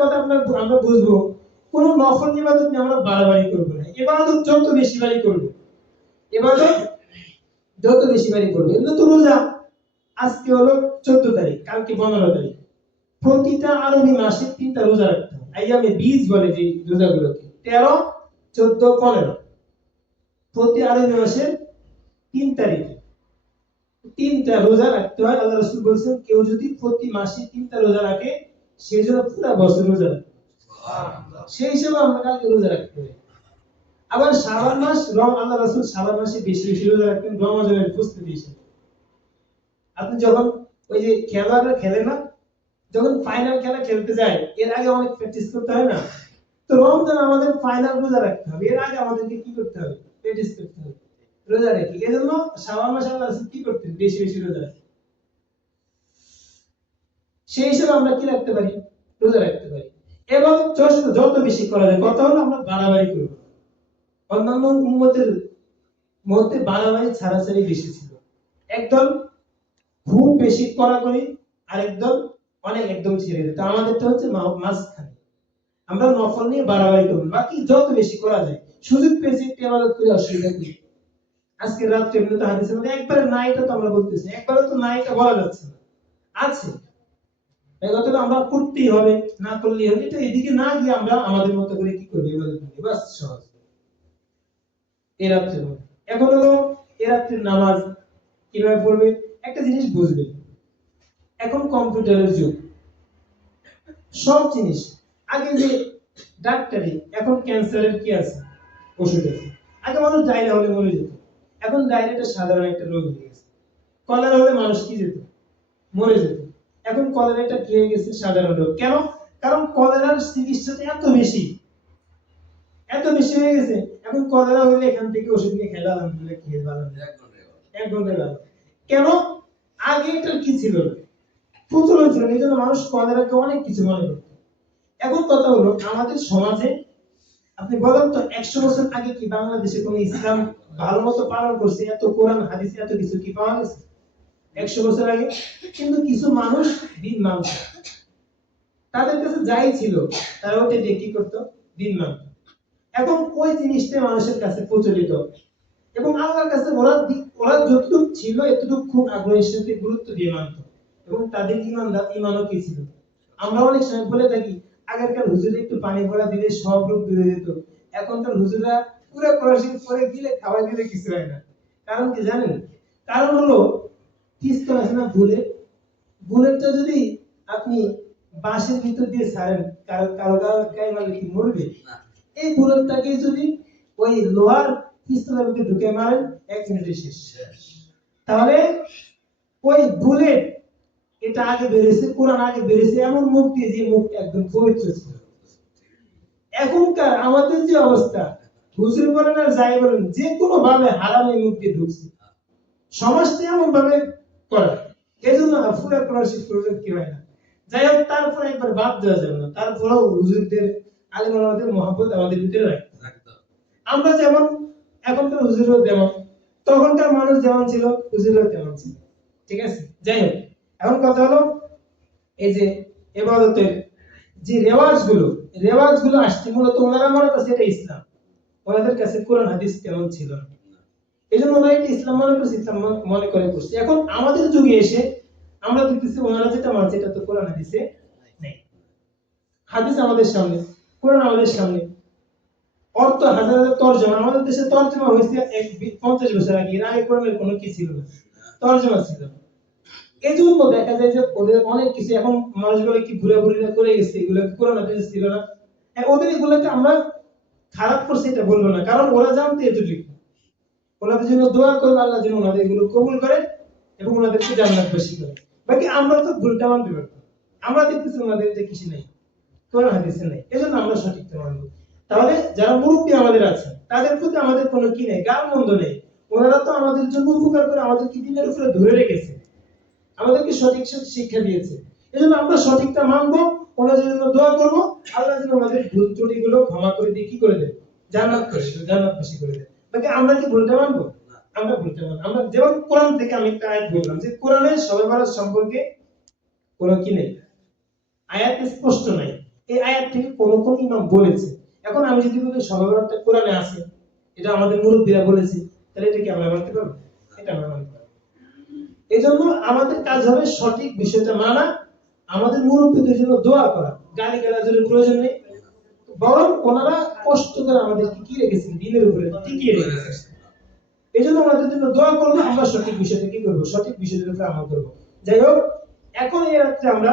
কথা আমরা বুঝবো, কোন নফল ইবাদত নিয়ে আমরা বাড়াবাড়ি করবো না। ইবাদত যত বেশি বাড়ি করবো, ইবাদত যত বেশি বাড়ি করবো। এগুলো তো রোজা, আজকে হলো 14 তারিখ, কালকে 15 তারিখ। প্রতিটা আরবি মাসে 3টা রোজা রাখতে হবে। আইয়ামে 20 বলে যে রোজাগুলোকে, 13, 14, 15। প্রতি আরবি মাসের 3 তারিখে 3টা রোজা রাখতে হয়। আল্লাহ রাসূল বলেছেন, কেউ যদি প্রতি মাসে 3টা রোজা রাখে, সে যেন পুরো বছর রোজা রাখে। সুবহানাল্লাহ। সেই হিসেবে আমরা কালকে রোজা রাখতে হবে। আবার শাবান মাস, আল্লাহ রাসূল শাবান মাসে বেশি বেশি রোজা রাখতেন রমজানের প্রস্তুতি হিসেবে। আপনি যখন ওই যে খেলাটা খেলে না, যখন ফাইনাল খেলা খেলতে যায়, এর আগে অনেক প্র্যাকটিস করতে হয় না? তো রমজান আমাদের ফাইনাল রোজা রাখতে হবে, এর আগে আমাদেরকে কি করতে হবে? প্র্যাকটিস করতে হবে, রোজা রাখি। এজন্য শাবান মাসে আল্লাহ রাসূল কি করতেন? বেশি বেশি রোজা রাখতেন। সেই হিসেবে আমরা কি রাখতে পারি? রোজা রাখতে পারি। এবং যত বেশি করা যায়, কথা হলো আমরা বাড়াবাড়ি করব। অন্যান্য উম্মতের মধ্যে বাড়াবাড়ি ছাড়াছাড়ি বেশি ছিল। একদল খুব বেশি করা করি, আর একদল অনেক একদম ছেড়ে দিত। আমাদেরটা হচ্ছে মাঝখানে, আমরা নফল নিয়ে বাড়াবাড়ি করব, বাকি যত বেশি করা যায়। সুযোগ পেয়েছি একটু ইবাদত করে, অসুবিধা কি? আজকে রাত্রে এমনিতে হাদিসের মধ্যে একবারে নাইটা তো আমরা বলতেছি, একবারে তো নাইটা বলা যাচ্ছে না, আছে এই কথাটা আমরা করতেই হবে, না করলেই হবে। এটা এদিকে না গিয়ে আমরা আমাদের মতো করে কি করব? ইবাদত করব, বাস সহজ। এই রাত্রে এখন হলো এই রাত্রির নামাজ কিভাবে পড়বে? একটা জিনিস বুঝবে, এখন কম্পিউটারের যুগ, সব জিনিস। আগে যে ডাক্তারি, এখন ক্যান্সারের কি আছে? ওষুধ আছে। আগে মানুষ ডায়রিয়া হলে মরে যেত, এখন ডায়রিয়াটা সাধারণ একটা রোগ হয়ে গেছে। কলেরা হলে মানুষ কি যেত? মরে যেত। এখন কলেরাটা কি হয়ে গেছে? সাধারণ রোগ। কেন? কারণ কলেরার চিকিৎসাটা এত বেশি হয়ে গেছে। এখন কলেরা হলে এখান থেকে ওষুধ নিয়ে খেলে আলহামদুলিল্লাহ, খেয়ে ভালো, 1 ঘন্টায় ভালো। কেন? আগে এটা কি ছিল? প্রচলন ছিল, এই জন্য মানুষ কলেরাকে অনেক কিছু মনে করত। এখন কথা হলো, আমাদের সমাজে আপনি বলেন তো, 100 বছর আগে কি বাংলাদেশে কোন ইসলাম ভালো মতো পালন করছে? এত কোরআন হাদিস এত কিছু কি পাওয়া গেছে 100 বছর আগে? কিন্তু কিছু মানুষ দিন মানত, তাদের কাছে যাই ছিল তারা ওটা দিয়ে কি করতো? দিন মানত। এখন ওই জিনিসটা মানুষের কাছে প্রচলিত, এবং আল্লাহর কাছে ওরা যতটুকু ছিল এতটুকু খুব আগ্রহের সাথে গুরুত্ব দিয়ে মানত, এবং তাদের ইমানও কি ছিল? আমরা অনেক সময় বলে থাকি, আগেরকার হুজুরে একটু পানি ভরা দিলে সব রোগ দূর হয়ে যেত। এখনকার হুজুররা পুরো কোরআন পড়ে দিলে, খাওয়া দিলে কিছু হয় না। কারণ কি জানেন? কারণ হলো পিস্তল আছে না, বুলেটটা যদি আপনি বাঁশের ভিতর দিয়ে ছাড়েন, কারো গায়ে মারলে কি মরবে? এই বুলেটটাকে যদি ওই লোহার পিস্তলের মধ্যে ঢুকে মারেন, 1 মিনিটে শেষ। তাহলে ওই বুলেট, এটা আগে বেরিয়েছে, কোরআন আগে বেরিয়েছে এমন মুখ দিয়ে, যে মুখটা একদম পবিত্র ছিল। এখনকার আমাদের যে অবস্থা, হুজুর বলেন আর যাই বলেন, যে কোনো ভাবে হারামে মুখ দিয়ে ঢুকছে, সমাজটা এমন ভাবে করা, এজন্য পুরো কোরআন শিক্ষা প্রয়োজন কি হয় না। যাই হোক, তারপরে একবার বাদ দেওয়া যাবে না, তারপরেও হুজুরদের, আলেম ওলামাদের মহব্বত আমাদের ভিতরে রাখতে হবে। আমরা যেমন, এখনকার হুজুরও যেমন, তখনকার মানুষ যেমন ছিল, হুজুরও তেমন ছিল। ঠিক আছে? যাই হোক, এখন কথা হলো, এই যে ইবাদতের যে রেওয়াজগুলো আসছে, মূলত ওনারা মনে করছে এটা ইসলাম, ওনাদের কাছে কোরআন হাদিস তেমন ছিল না, এজন্য ওনারা এটা ইসলাম মনে করছে, ইসলাম মনে করে করছে। এখন আমাদের যুগে এসে আমরা দেখতেছি ওনারা যেটা মানছে এটা তো কোরআন হাদিসে নেই। হাদিস আমাদের সামনে, কোরআন আমাদের সামনে, অর্থ হাজার হাজার তরজমা। আমাদের দেশে তরজমা হয়েছে 50 বছর আগে, এর আগে কোরআনের কোনো কি ছিল না, তরজমা ছিল। এই জন্য দেখা যায় যে ওদের অনেক কিছু, এখন মানুষগুলো কি ঘুরে করে গেছে, এগুলো কোরআন হাদিসে ছিল না। ওদের এগুলোকে আমরা খারাপ করছি এটা বলবো না, কারণ ওরা জানতে এতটুকু। ওনাদের জন্য দোয়া করবো, আল্লাহ যেন ওনাদের এগুলো কবুল করে এবং ওনাদেরকে জান্নাতবাসী করে। বাকি আমরা তো ভুলটা মানতে পারবো, আমরা দেখতেছি ওনাদের যে কিছু নেই, কোরআন হাদিসে নেই, এজন্য আমরা সঠিকটা মানবো। তাহলে যারা মুরব্বী আমাদের আছেন, তাদের প্রতি আমাদের কোনো কি নেই, গাল মন্দ নেই। ওনারা তো আমাদের জন্য উপকার করে, আমাদেরকে দিনের উপরে ধরে রেখেছে, আমাদেরকে সঠিক শিক্ষা দিয়েছে। এজন্য আমরা সঠিকটা মানবো, ওনাদের জন্য দোয়া করবো, আল্লাহ যেন ওনাদের ভুল ত্রুটিগুলো ক্ষমা করে দিয়ে কি করে দেন? জান্নাতবাসী করে দেন। বাকি আমরা কি ভুলটা মানবো? আমরা ভুলটা মানবো। আমরা যেমন কোরআন থেকে আমি একটা আয়াত বললাম যে কোরআনে শবে বরাত সম্পর্কে কোনো কি নেই, আয়াত স্পষ্ট নাই। এই আয়াত থেকে কোন কোন ইমাম বলেছে। এখন আমি যদি বলি সবে বরাতটা কোরআনে আছে, এটা আমাদের মুরব্বীরা বলেছে, তাহলে এটা কি আমরা মানতে পারবো? এটা আমরা মানতে পারবো। এজন্য আমাদের কাজ হবে সঠিক বিষয়টা মানা, আমাদের মুরব্বীদের জন্য দোয়া করা, গালি গালাজের প্রয়োজন নেই, বরং ওনারা কষ্ট করে আমাদেরকে কি রেখেছেন, দিনের উপরে টিকিয়ে রেখেছেন। এই জন্য আমাদের জন্য দোয়া করবো, আমরা সঠিক বিষয়টা কি করবো, সঠিক বিষয়টার উপরে আমল করবো। যাই হোক, এখন এই রাত্রে আমরা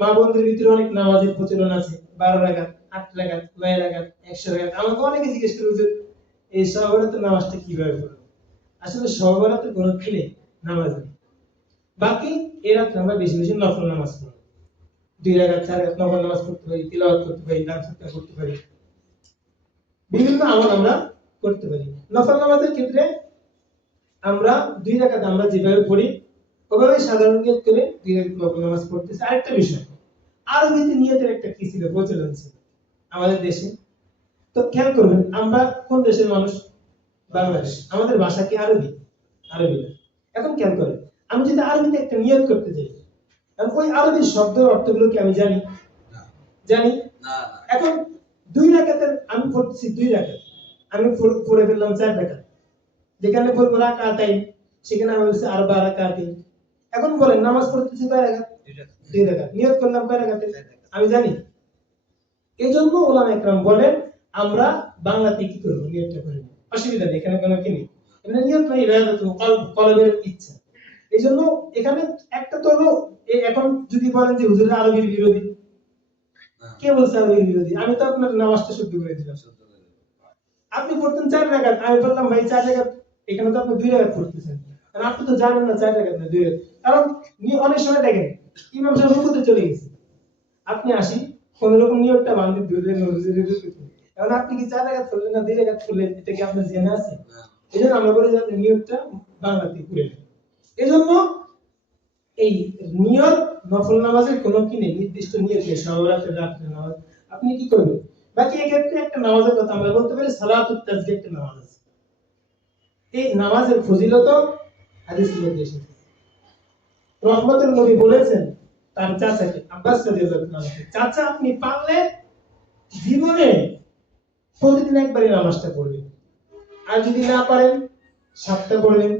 মা বোনদের ভিতরে অনেক নামাজের প্রচলন আছে, 12 রাকাত, 8 রাকাত, 9 রাকাত, 100 রাকাত। আমাকে অনেকে জিজ্ঞেস করে যে এই শবে বরাতের নামাজটা কিভাবে পড়বো। আসলে শবে বরাতের কোনো কি নেই, নামাজ নেই। বাকি এই রাত্রে আমরা বেশি বেশি নফল নামাজ পড়বো, 2 রাকাত 4 রাকাত নফল নামাজ পড়তে পারি, তিলাওয়াত করতে পারি, দান সদকা করতে পারি, বিভিন্ন আমল আমরা করতে পারি। নফল নামাজের ক্ষেত্রে আমরা 2 রাকাত আমরা যেভাবে পড়ি ওভাবে সাধারণ নিয়ত করে 2 রাকাত নফল নামাজ পড়তেছি। আরেকটা বিষয়, আরবিতে নিয়তের একটা কি ছিল, প্রচলন ছিল আমাদের দেশে। তো খেয়াল করবেন, আমরা কোন দেশের মানুষ? বাংলাদেশ। আমাদের ভাষা কি আরবি? আরবি না। এখন খেয়াল করেন, আমি যদি আরবিতে একটা নিয়ত করতে যাই, এখন ওই আরবি শব্দের অর্থগুলো কি আমি জানি? জানি না। এখন 2 রাকাতের আমি পড়তেছি 2 রাকাত, আমি পড়ে ফেললাম 4 রাকাত, যেখানে বলবো রাকাতাইন সেখানে আমি বলছি আরবা রাকাতাইন। এখন বলেন নামাজ পড়তেছি কয় রাকাত? 2 রাকাত। নিয়ত করলাম কয় রাকাতে? আমি জানি। এজন্য ওলামা একরাম বলেন আমরা বাংলাতে কি করব, নিয়তটা করে নিব, অসুবিধা নেই, এখানে কোনো কি নেই, এখানে নিয়ত নাই, ইরাদাতুল কলবের ইচ্ছা। এজন্য এখানে একটা তো হলো, এখন যদি বলেন যে হুজুর আরবির বিরোধী, কে বলছে আরবির বিরোধী? আমি তো আপনার নামাজটা শুদ্ধ করে দিলাম। আপনি পড়তেন 4 রাকাত, আমি বললাম ভাই 4 রাকাত, এখানে তো আপনি 2 রাকাত পড়তেছেন, কারণ আপনি তো জানেন না 4 রাকাত না 2 রাকাত। কারণ অনেক সময় দেখেন ইমাম সাহেব রুকুতে চলে গেছে, আপনি আসি কোন রকম নিয়তটা বান্ধি ধরলেন, এখন আপনি কি 4 রাকাত পড়লেন না 2 রাকাত পড়লেন, এটা কি আপনার জেনে আছে? এজন্য আমরা বলি যে নিয়তটা বাংলাতে করে নেন। এজন্য এই নিয়ত নফল নামাজের কোনো কি নেই, নির্দিষ্ট নিয়ত নেই, সওরাতের রাতের নামাজ আপনি কি করবেন। বাকি এক্ষেত্রে একটা নামাজের কথা আমরা বলতে পারি, সালাতুত তাসবিহ একটা নামাজ আছে। এই নামাজের ফজিলত হাদিসের মধ্যে এসেছে। রহমতের নবী বলেছেন তার চাচাকে, আব্বাস রাদিয়াল্লাহু তাআলা, চাচা আপনি পারলে জীবনে প্রতিদিন একবারই নামাজটা পড়বেন, আর যদি না পারেন 7টা পড়বেন,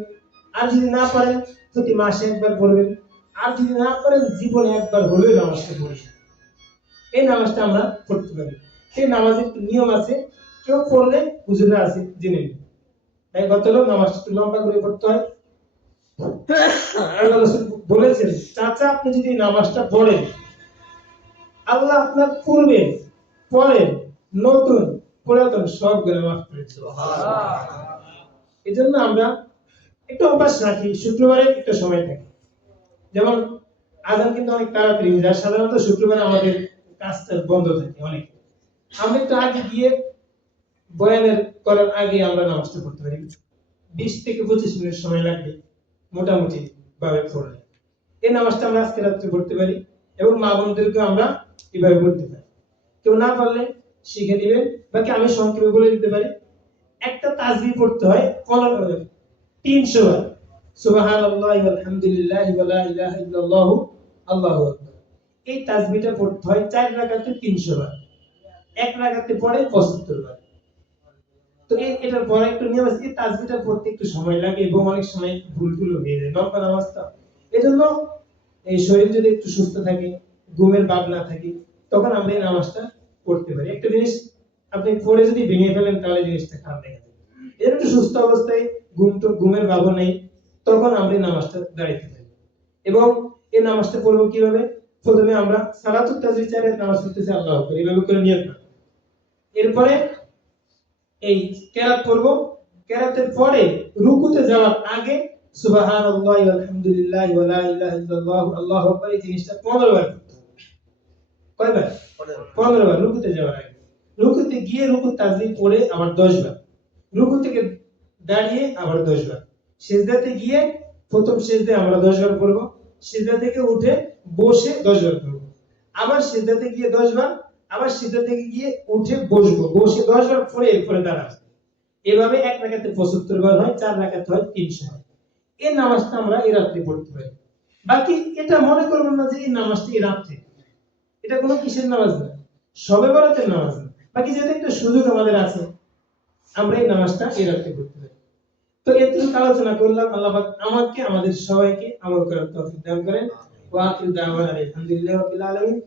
আর যদি না পারেন প্রতি মাসে একবার পড়বেন, আর যদি না পারেন জীবনে একবার হলেও নামাজটা পড়বেন। এই নামাজটা আমরা পড়তে পারি। এই নামাজের একটু নিয়ম আছে, কেউ পড়লে হুজুররা আছে জেনে নিন। তাই গতকাল নামাজটা একটু লম্বা করে পড়তে হয়। আল্লাহ রাসূল বলেছেন চাচা আপনি যদি নামাজটা পড়েন, আল্লাহ আপনার পূর্বে পরে নতুন পুরাতন সব গুনাহ মাফ করে দেন। সুবহানাল্লাহ। এজন্য আমরা একটু অভ্যাস রাখি, শুক্রবারে একটা সময় থাকে, যেমন আজান কিন্তু অনেক তাড়াতাড়ি হয়ে যায়, সাধারণত শুক্রবারে আমাদের কাজটা বন্ধ থাকে অনেক, আমরা একটু আগে গিয়ে বয়ানের করার আগে আমরা নামাজটা পড়তে পারি, 20 থেকে 25 মিনিট সময় লাগবে মোটামুটি ভাবে পড়লে। এই নামাজটা আমরা আজকে রাত্রে পড়তে পারি, এবং মা বোনদেরকে আমরা এভাবে পড়তে পারি। কেউ না পারলে শিখে দিবেন। বাকি আমি সংক্ষেপে বলে দিতে পারি, একটা তাসবিহ পড়তে হয় 300 বার, সুবহানাল্লাহি ওয়ালহামদুলিল্লাহি ওয়া লা ইলাহা ইল্লাল্লাহু আল্লাহু আকবার। এই তাসবিহটা পড়তে হয় 4 রাকাতে 300 বার, এক রাকাতে পড়ে 75 বার। তো এটার পরে একটু নিয়ম আছে, এই তাসবিহটা পড়তে একটু সময় লাগে এবং অনেক সময় ভুল হয়ে যায়, লম্বা নামাজটা। এজন্য এই শরীর যদি একটু সুস্থ থাকে, ঘুমের ভাব না থাকে, তখন আমরা এই নামাজটা পড়তে পারি। একটা জিনিস আপনি পড়ে যদি ভেঙে ফেলেন তাহলে জিনিসটা খারাপ দেখা যাবে। এর একটু সুস্থ অবস্থায় ঘুমের ভাবও নেই, তখন আমরা এই নামাজটা দাঁড়াইতে পারি। এবং এই নামাজটা পড়বো কিভাবে? প্রথমে আমরা সালাতুত তাসবিহ 4 রাকাত নামাজ পড়তেছি আল্লাহু আকবার এইভাবে করে নিয়ত করব। এরপরে এই কেরাত পড়বো, কেরাতের পরে রুকুতে যাওয়ার আগে সুবহানাল্লাহি ওয়ালহামদুলিল্লাহি ওয়া লা ইলাহা ইল্লাল্লাহু আল্লাহু আকবার, এই জিনিসটা 15 বার করতে হবে। কয়বার? 15 বার রুকুতে যাওয়ার আগে। রুকুতে গিয়ে রুকুত তাসবিহ পড়ে আবার 10 বার, রুকু থেকে দাঁড়িয়ে আবার 10 বার, সিজদাতে গিয়ে প্রথম সিজদায় আমরা 10 বার পড়ব, সিজদা থেকে উঠে বসে 10 বার পড়ব, আবার সিজদাতে গিয়ে 10 বার, আবার সিজদা থেকে গিয়ে উঠে বসবো, বসে 10 বার পড়ে এরপরে দাঁড়াবো। এভাবে এক রাকাতে 75 বার হয়, 4 রাকাতে হয় 300 বার। এই নামাজটা আমরা এই রাতে পড়তে পারি। বাকি এটা মনে করবেন না যে এই নামাজটা এই রাতে, এটা কোনো কিসের নামাজ না, শবে বরাতের নামাজ না। বাকি যেহেতু একটা সুযোগ আমাদের আছে, আমরা এই নামাজটা এই রাতে করতে পারি। তো এতটুকু আলোচনা করলাম। আল্লাহ পাক আমাকে আমাদের সবাইকে আমল করার তৌফিক দান করেন। ওয়া আখিরু দাওয়ানা আলহামদুলিল্লাহি রাব্বিল আলামিন।